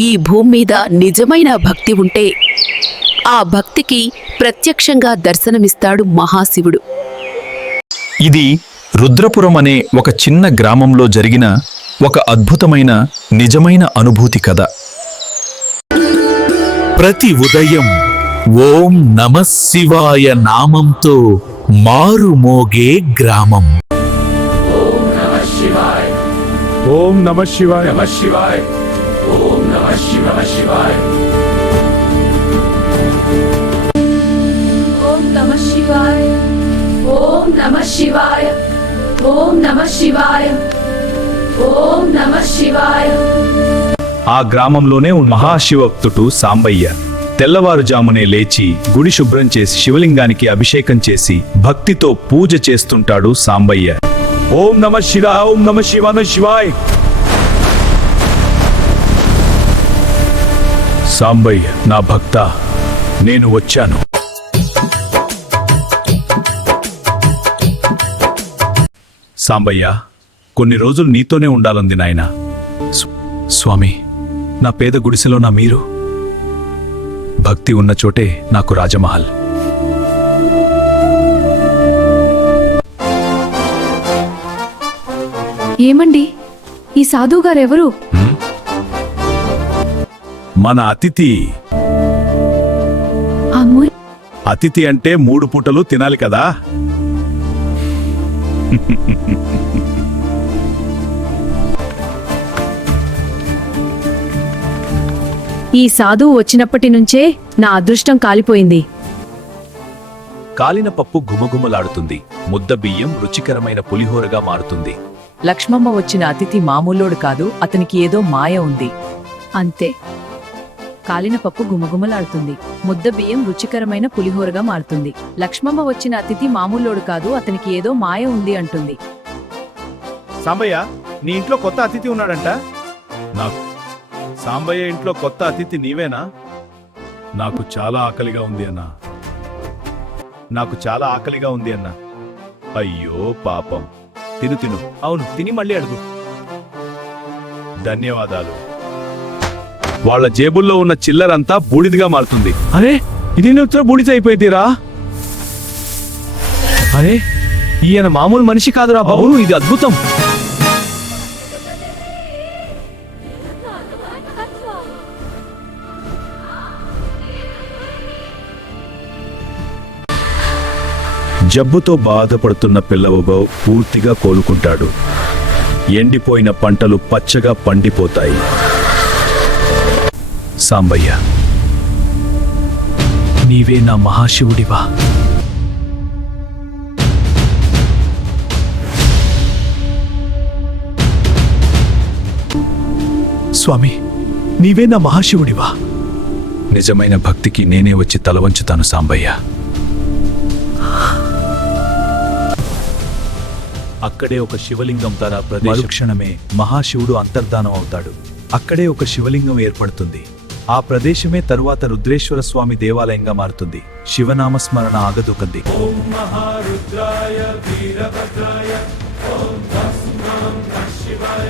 ఈ భూమి మీద నిజమైన భక్తి ఉంటే ఆ భక్తికి ప్రత్యక్షంగా దర్శనమిస్తాడు మహాశివుడు. ఇది రుద్రపురం అనే ఒక చిన్న గ్రామంలో జరిగిన ఒక అద్భుతమైన నిజమైన అనుభూతి కథ. ప్రతి ఉదయం ఓం నమః శివాయ నామంతో మారుమోగే గ్రామం. ఓం నమః శివాయ నమః శివాయ ఓం నమః శివాయ ఓం నమః శివాయ ఓం నమః శివాయ ఓం నమః శివాయ ఓం నమః శివాయ. ఆ గ్రామంలోనే ఉన్న మహాశివభక్తుడు సాంబయ్య తెల్లవారుజామునే లేచి గుడి శుభ్రం చేసి శివలింగానికి అభిషేకం చేసి భక్తితో పూజ చేస్తుంటాడు సాంబయ్య. ఓం నమః శివాయ ఓం నమః శివాయ. సాంబయ్య నా భక్త, నేను వచ్చాను. సాంబయ్య, కొన్ని రోజులు నీతోనే ఉండాలంది నాయనా. స్వామి, నా పేద గుడిసెలో నా మీరు. భక్తి ఉన్న చోటే నాకు రాజమహల్. ఏమండి, ఈ సాధువు గారెవరు? మన అతిథి. అతిథి అంటే 3 పూటలు తినాలి కదా. ఈ సాధువు వచ్చినప్పటి నుంచే నా అదృష్టం కాలిపోయింది. కాలిన పప్పు గుమగుమలాడుతుంది, ముద్ద బియ్యం రుచికరమైన పులిహోరగా మారుతుంది. లక్ష్మమ్మ వచ్చిన అతిథి మామూలోడు కాదు, అతనికి ఏదో మాయ ఉంది. అంతే, కాలిన పప్పు గుమగుమలాడుతుంది, ముద్ద బియ్యం రుచికరమైన పులిహోరగా మారుతుంది. లక్ష్మమ్మ వచ్చిన అతిథి మామూలోడు కాదు, అతనికి ఏదో మాయ ఉంది అంటుంది. సాంబయ్య, నీ ఇంట్లో కొత్త అతిథి ఉన్నాడంట. నాకు సాంబయ్య ఇంట్లో కొత్త అతిథి నీవేనా? నాకు చాలా ఆకలిగా ఉంది అన్నా. నాకు చాలా ఆకలిగా ఉంది అన్నా. అయ్యో పాపం. తిను తిను. అవును, తిని మళ్ళీ అడుగు. ధన్యవాదాలు. వాళ్ళ జేబుల్లో ఉన్న చిల్లరంతా బూడిదిగా మారుతుంది. అరే, ఇది నువ్వు బూడిద అయిపోయిందిరా. అరే, ఈయన మామూలు మనిషి కాదురా బాబు, ఇది అద్భుతం. జబ్బుతో బాధపడుతున్న పిల్లవబో పూర్తిగా కోలుకుంటాడు. ఎండిపోయిన పంటలు పచ్చగా పండిపోతాయి. సాంబయ్య, నీవే నా మహాశివుడివా? స్వామి, నీవే నా మహాశివుడివా? నిజమైన భక్తికి నేనే వచ్చి తల వంచుతాను సాంబయ్య. అక్కడే ఒక శివలింగం తన మరుక్షణమే మహాశివుడు అంతర్ధానం అవుతాడు. అక్కడే ఒక శివలింగం ఏర్పడుతుంది. ఆ ప్రదేశమే తరువాత రుద్రేశ్వర స్వామి దేవాలయంగా మారుతుంది. శివనామస్మరణ ఆగదుకంది. ఓం మహారుద్రాయ వీరభద్రాయ ఓం తస్మాం నమః శివాయ